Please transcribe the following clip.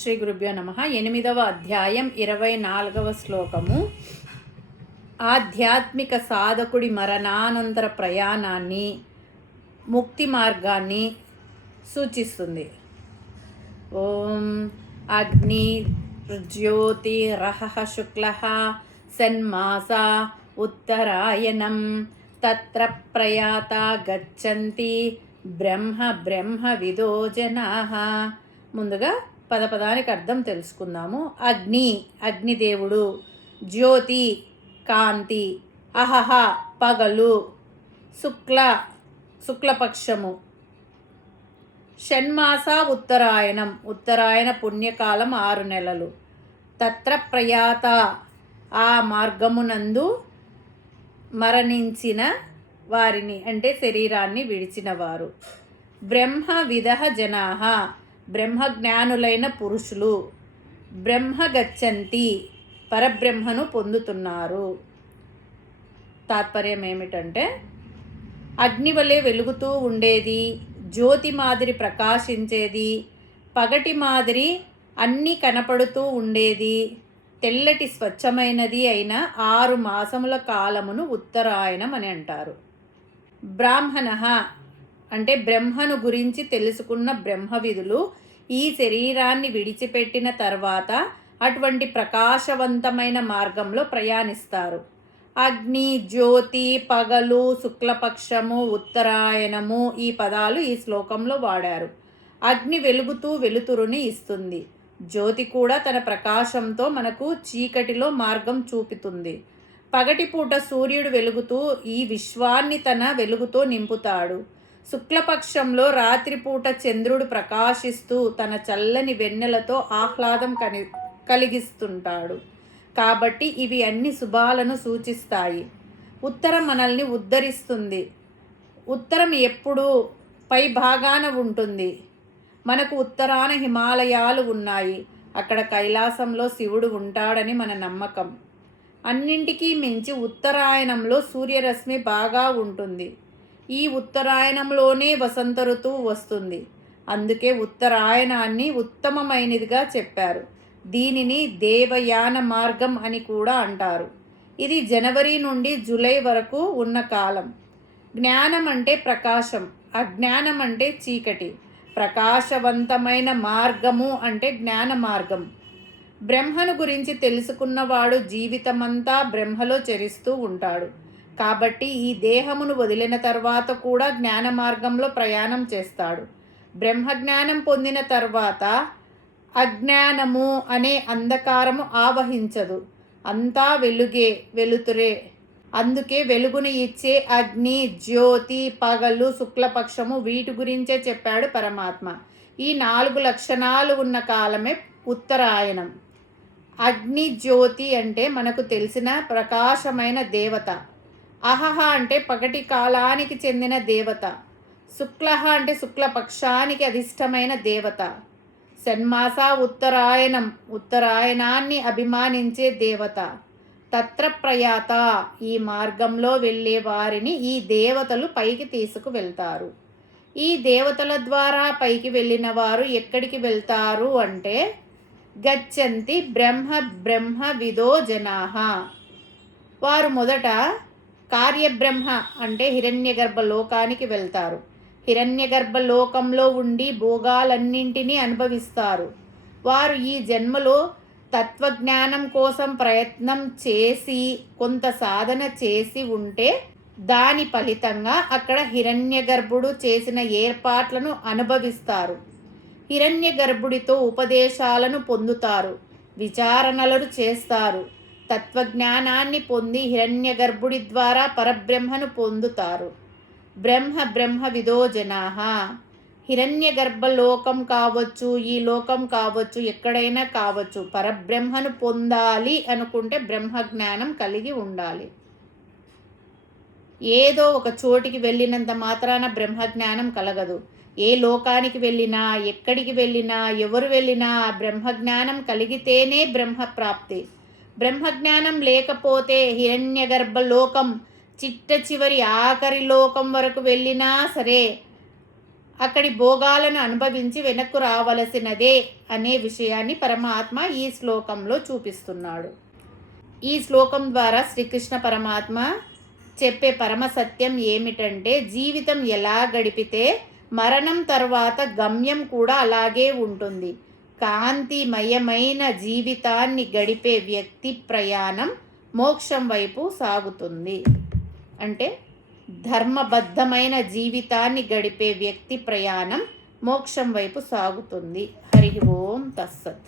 శ్రీ గురుభ్యో నమ. 8వ అధ్యాయం 24వ శ్లోకము ఆధ్యాత్మిక సాధకుడి మరణానంతర ప్రయాణాన్ని, ముక్తి మార్గాన్ని సూచిస్తుంది. ఓం అగ్ని జ్యోతి రహ శుక్ల సన్మాస ఉత్తరాయణం తత్ర ప్రయాత గచ్చంతి బ్రహ్మ బ్రహ్మ విదో జనాః. ముందుగా పదపదానికి అర్థం తెలుసుకుందాము. అగ్ని అగ్నిదేవుడు, జ్యోతి కాంతి, అహహ పగలు, శుక్లపక్షము, షణ్మాస ఉత్తరాయణం ఉత్తరాయణ పుణ్యకాలం 6 నెలలు, తత్ర ప్రయాత ఆ మార్గమునందు మరణించిన వారిని అంటే శరీరాన్ని విడిచిన వారు, బ్రహ్మ విదః జనాః బ్రహ్మజ్ఞానులైన పురుషులు, బ్రహ్మ గచ్చంతి పరబ్రహ్మను పొందుతున్నారు. తాత్పర్యం ఏమిటంటే అగ్ని వలె వెలుగుతూ ఉండేది, జ్యోతి మాదిరి ప్రకాశించేది, పగటి మాదిరి అన్నీ కనపడుతూ ఉండేది, తెల్లటి స్వచ్ఛమైనది అయిన 6 మాసముల కాలమును ఉత్తరాయణం అని అంటారు. బ్రాహ్మణ అంటే బ్రహ్మను గురించి తెలుసుకున్న బ్రహ్మవిధులు ఈ శరీరాన్ని విడిచిపెట్టిన తర్వాత అటువంటి ప్రకాశవంతమైన మార్గంలో ప్రయాణిస్తారు. అగ్ని, జ్యోతి, పగలు, శుక్లపక్షము, ఉత్తరాయణము ఈ పదాలు ఈ శ్లోకంలో వాడారు. అగ్ని వెలుగుతూ వెలుతురుని ఇస్తుంది. జ్యోతి కూడా తన ప్రకాశంతో మనకు చీకటిలో మార్గం చూపుతుంది. పగటిపూట సూర్యుడు వెలుగుతూ ఈ విశ్వాన్ని తన వెలుగుతో నింపుతాడు. శుక్లపక్షంలో రాత్రిపూట చంద్రుడు ప్రకాశిస్తూ తన చల్లని వెన్నెలతో ఆహ్లాదం కలిగిస్తుంటాడు. కాబట్టి ఇవి అన్ని శుభాలను సూచిస్తాయి. ఉత్తరం మనల్ని ఉద్ధరిస్తుంది. ఉత్తరం ఎప్పుడూ పై భాగాన ఉంటుంది. మనకు ఉత్తరాన హిమాలయాలు ఉన్నాయి. అక్కడ కైలాసంలో శివుడు ఉంటాడని మన నమ్మకం. అన్నింటికీ మించి ఉత్తరాయణంలో సూర్యరశ్మి బాగా ఉంటుంది. ఈ ఉత్తరాయణంలోనే వసంత ఋతువు వస్తుంది. అందుకే ఉత్తరాయణాన్ని ఉత్తమమైనదిగా చెప్పారు. దీనిని దేవయాన మార్గం అని కూడా అంటారు. ఇది జనవరి నుండి జూలై వరకు ఉన్న కాలం. జ్ఞానం అంటే ప్రకాశం, అజ్ఞానం అంటే చీకటి. ప్రకాశవంతమైన మార్గము అంటే జ్ఞాన మార్గం. బ్రహ్మను గురించి తెలుసుకున్నవాడు జీవితమంతా బ్రహ్మలో చరిస్తూ ఉంటాడు. కాబట్టి ఈ దేహమును వదిలిన తర్వాత కూడా జ్ఞాన మార్గంలో ప్రయాణం చేస్తాడు. బ్రహ్మజ్ఞానం పొందిన తర్వాత అజ్ఞానము అనే అంధకారము ఆవహించదు. అంతా వెలుగే, వెలుతురే. అందుకే వెలుగును ఇచ్చే అగ్ని, జ్యోతి, పగలు, శుక్లపక్షము వీటి గురించే చెప్పాడు పరమాత్మ. ఈ 4 లక్షణాలు ఉన్న కాలమే ఉత్తరాయణం. అగ్ని, జ్యోతి అంటే మనకు తెలిసిన ప్రకాశమైన దేవత. అహహ అంటే పగటి కాలానికి చెందిన దేవత. శుక్లహ అంటే శుక్లపక్షానికి అధిష్టమైన దేవత. షణ్మాస ఉత్తరాయణం ఉత్తరాయణాన్ని అభిమానించే దేవత. తత్ర ప్రయాత ఈ మార్గంలో వెళ్ళే వారిని ఈ దేవతలు పైకి తీసుకువెళ్తారు. ఈ దేవతల ద్వారా పైకి వెళ్ళిన వారు ఎక్కడికి వెళ్తారు అంటే గచ్చంతి బ్రహ్మ బ్రహ్మ విదో జనాః. వారు మొదట కార్యబ్రహ్మ అంటే హిరణ్యగర్భ లోకానికి వెళ్తారు. హిరణ్యగర్భ లోకంలో ఉండి భోగాలన్నింటినీ అనుభవిస్తారు. వారు ఈ జన్మలో తత్వజ్ఞానం కోసం ప్రయత్నం చేసి కొంత సాధన చేసి ఉంటే దాని ఫలితంగా అక్కడ హిరణ్యగర్భుడు చేసిన ఏర్పాట్లను అనుభవిస్తారు. హిరణ్యగర్భుడితో ఉపదేశాలను పొందుతారు, విచారణలను చేస్తారు. తత్వజ్ఞానాన్ని పొంది హిరణ్యగర్భుడి ద్వారా పరబ్రహ్మను పొందుతారు. బ్రహ్మ బ్రహ్మ విదో జనాః. హిరణ్యగర్భలోకం కావచ్చు, ఈ లోకం కావచ్చు, ఎక్కడైనా కావచ్చు. పరబ్రహ్మను పొందాలి అనుకుంటే బ్రహ్మజ్ఞానం కలిగి ఉండాలి. ఏదో ఒక చోటికి వెళ్ళినంత మాత్రాన బ్రహ్మజ్ఞానం కలగదు. ఏ లోకానికి వెళ్ళినా, ఎక్కడికి వెళ్ళినా, ఎవరు వెళ్ళినా బ్రహ్మజ్ఞానం కలిగితేనే బ్రహ్మప్రాప్తి. బ్రహ్మజ్ఞానం లేకపోతే హిరణ్యగర్భ లోకం చిట్ట చివరి ఆఖరి లోకం వరకు వెళ్ళినా సరే అక్కడి భోగాలను అనుభవించి వెనక్కు రావలసినదే అనే విషయాన్ని పరమాత్మ ఈ శ్లోకంలో చూపిస్తున్నాడు. ఈ శ్లోకం ద్వారా శ్రీకృష్ణ పరమాత్మ చెప్పే పరమ సత్యం ఏమిటంటే, జీవితం ఎలా గడిపితే మరణం తర్వాత గమ్యం కూడా అలాగే ఉంటుంది. కాంతిమయమైన జీవితాన్ని గడిపే వ్యక్తి ప్రయాణం మోక్షం వైపు సాగుతుంది. అంటే ధర్మబద్ధమైన జీవితాన్ని గడిపే వ్యక్తి ప్రయాణం మోక్షం వైపు సాగుతుంది. హరి ఓం తస్సత్.